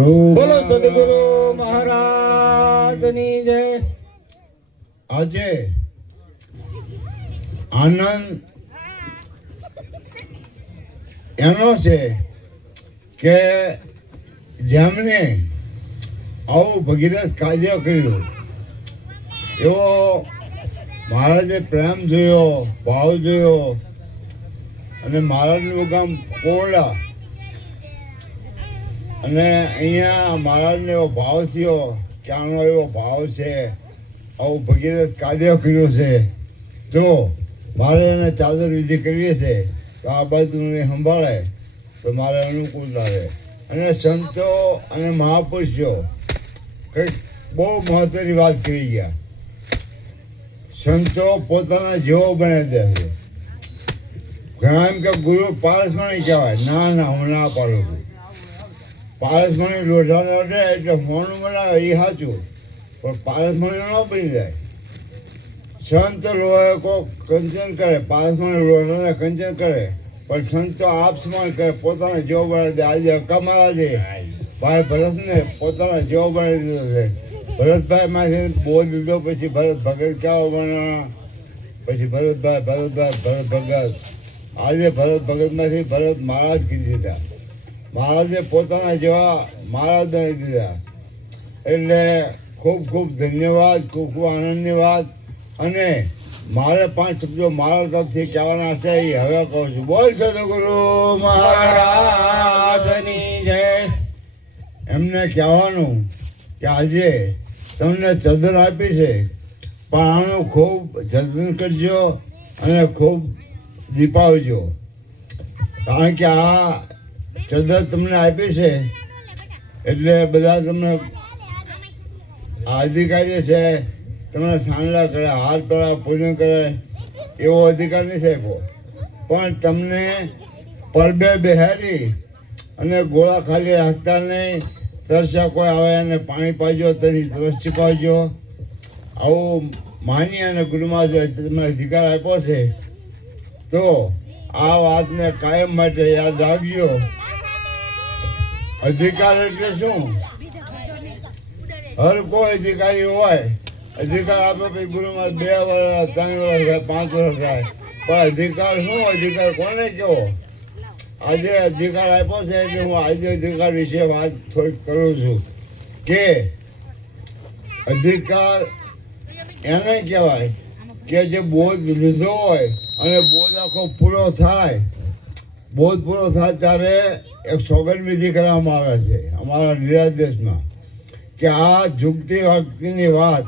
બોલો સદગુરુ મહારાજની જય. આજે આનંદ એનો છે કે જેમને આવું ભગીરથ કાર્ય કર્યું એવો મહારાજે પ્રેમ જોયો, ભાવ જોયો. અને મહારાજનું ગામ કોરડા અને અહીંયા મહારાજને એવો ભાવ થયો કે આનો એવો ભાવ છે, આવું ભગીરથ કાર્ય કર્યું છે, તો મારે એને ચાદર વિધિ કરવી છે. તો આ બાજુ સંભાળે તો મારે અનુકૂળતા રહે. અને સંતો અને મહાપુરુષો કંઈક બહુ મહત્વની વાત કરી ગયા. સંતો પોતાના જેવો બનાવી દે છે. ઘણા એમ કે ગુરુ પારસમણી કહેવાય. ના, હું ના પાડું છું. પારસમણી લોઢાને અડે એટલે મોનું બનાવે એ સાચું, પણ પારસમણી ન બની જાય. સંત લોકો કંચન કરે, પારસમણી લોઢાને કંચન કરે, પણ સંતો આપસમાં કરે, પોતાના જેવો બનાવી દે. આજે કમાવા દે ભાઈ ભરતને પોતાના જેવો બનાવી દીધો છે. ભરતભાઈ માંથી બોલ દીધો, પછી ભરત ભગત કેવો બન્યા, પછી ભરત ભગત. આજે ભરત ભગતમાંથી ભરત મહારાજ કીધી દીધા. મહારાજે પોતાના જેવા મહારાજ બનાવી દીધા. એટલે ખૂબ ખૂબ ધન્યવાદ, ખૂબ ખૂબ આનંદની વાત. અને મારે 5 શબ્દો મારા તરફથી કહેવાના છે, એ હવે કહું છું. બોલ સદગુરુ મહારાજની જય. એમને કહેવાનું કે આજે તમને ચદર આપી છે, પણ આનું ખૂબ જતન કરજો અને ખૂબ દીપાવજો. કારણ કે આ ચદર તમને આપી છે એટલે બધા તમને અધિકારી છે, તમને સાંડલા કરે, હાથ પડાવે, પૂજન કરે એવો અધિકાર નથી આપ્યો. પણ તમને પરબે બેહારી અને ગોળા ખાલી રાખતા નહીં. તરસ્યા કોઈ આવે અને પાણી પાજો, તેની તરસ છીપાવજો. આવું માની અને ગુરુમાં તમને અધિકાર આપ્યો છે, તો આ વાતને કાયમ માટે યાદ રાખજો. અધિકાર એટલે શું? હર કોઈ અધિકારી હોય, અધિકાર આપે પછી ગુરુમાં 2 વર્ષ, 3 વર્ષ થાય, 5 વર્ષ થાય, પણ અધિકાર શું? અધિકાર કોને કેવો? આજે અધિકાર આપ્યો છે એટલે હું આજે અધિકાર વિશે વાત થોડીક કરું છું. કે અધિકાર એને કહેવાય કે જે બોધ લીધો હોય અને બોધ આખો પૂરો થાય, બોધ પૂરો થાય ત્યારે એક સોગંદ વિધિ કરવામાં આવે છે અમારા નિરાજ દેશમાં, કે આ જુગતી ભક્તિની વાત,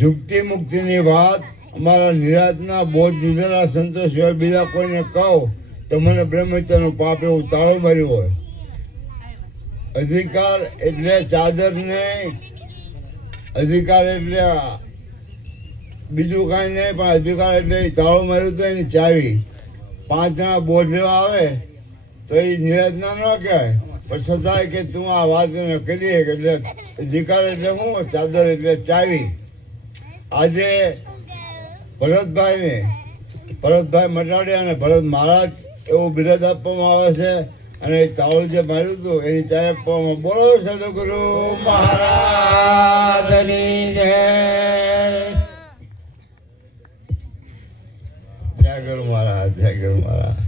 જુગતી મુક્તિની વાત અમારા નિરાજના બોધ લીધેલા સંતો સિવાય બીજા કોઈને કહું તો મને બ્રહ્મચર્યનું પાપ એવું તાળું માર્યું હોય. અધિકાર એટલે ચાદર નહીં, અધિકાર એટલે બીજું કાંઈ નહીં, પણ અધિકાર એટલે તાળું માર્યું તો એની ચાવી. 5 જણા બોધ લેવા આવે તો એ નિરાજના ન કહેવાય, પણ છતાંય કે તું આ વાત કરીએ એટલે અધિકાર એટલે શું? ચાદર એટલે ચાવી. આજે ભરતભાઈ મટાડે અને ભરત મહારાજ એવું બિરદ આપવામાં આવે છે. અને તાળું જે માર્યું હતું એની ચાવી આપવામાં. બોલો સદગુરુ મહારાજની જય. જય ગુરુ મહારાજ, જય ગુરુ મહારાજ.